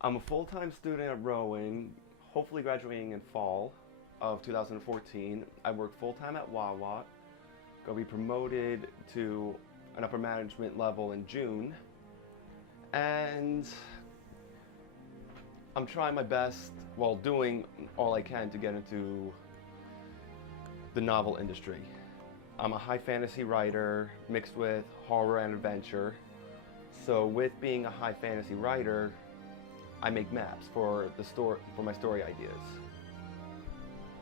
I'm a full-time student at rowing, hopefully graduating in fall of 2014. I work full-time at Wawa, going to be promoted to an upper management level in June, and I'm trying my best while doing all I can to get into the novel industry. I'm a high fantasy writer mixed with horror and adventure. So with being a high fantasy writer, I make maps for my story ideas.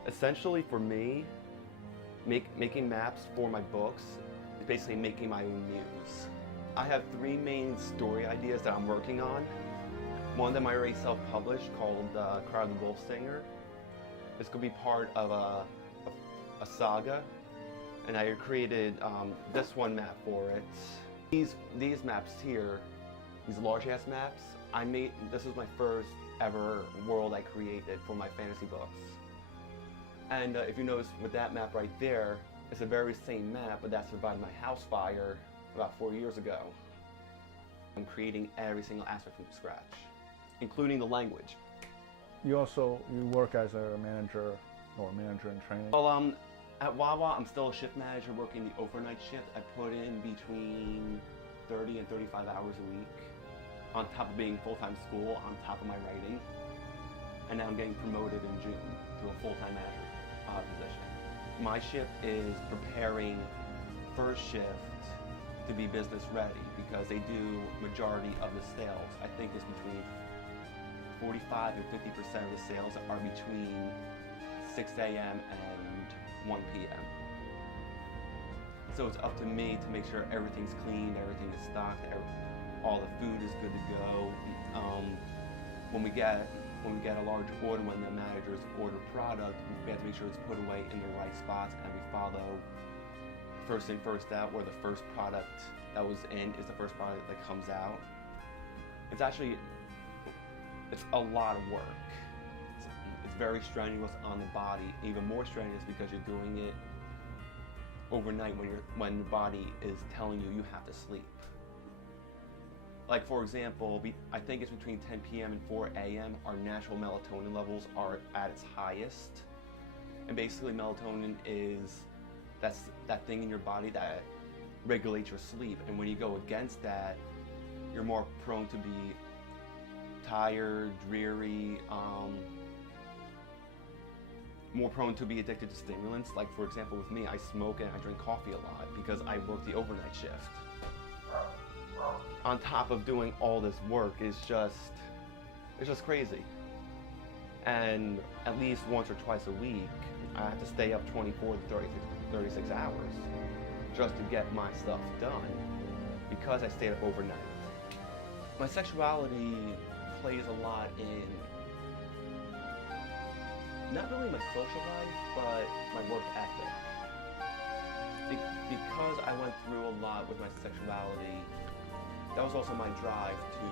Essentially for me, making maps for my books is basically making my own muse. I have three main story ideas that I'm working on. One of them I already self-published called Cry of the Wolf Singer. This could be part of a saga, and I created this one map for it. These maps here, these large-ass maps, this was my first ever world I created for my fantasy books. And if you notice with that map right there, it's the very same map, but that survived my house fire about 4 years ago. I'm creating every single aspect from scratch, including the language. You work as a manager or manager in training? Well, at Wawa, I'm still a shift manager working the overnight shift. I put in between 30 and 35 hours a week, on top of being full-time school, on top of my writing. And now I'm getting promoted in June to a full-time manager position. My shift is preparing first shift to be business ready because they do majority of the sales. I think it's between 45 and 50% of the sales are between 6 a.m. and 1 p.m. So it's up to me to make sure everything's clean, everything is stocked, all the food is good to go. When we get a large order, when the managers order product, we have to make sure it's put away in the right spots, and we follow first in, first out, where the first product that was in is the first product that comes out. It's a lot of work. It's very strenuous on the body, even more strenuous because you're doing it overnight when the body is telling you have to sleep. Like for example, I think it's between 10 p.m. and 4 a.m. our natural melatonin levels are at its highest. And basically melatonin is that thing in your body that regulates your sleep. And when you go against that, you're more prone to be tired, dreary, more prone to be addicted to stimulants. Like for example with me, I smoke and I drink coffee a lot because I work the overnight shift. On top of doing all this work it's just crazy. And at least once or twice a week, I have to stay up 24 to 36 hours just to get my stuff done because I stayed up overnight. My sexuality plays a lot in not really my social life, but my work ethic. Because I went through a lot with my sexuality, that was also my drive to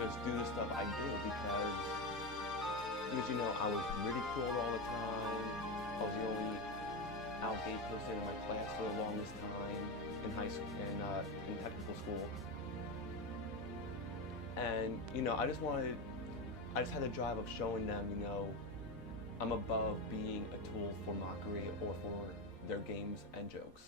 just do the stuff I do because you know, I was ridiculed all the time. I was the only out gay person in my class for the longest time in high school and in technical school. And you know, I just had the drive of showing them, you know, I'm above being a tool for mockery or for their games and jokes.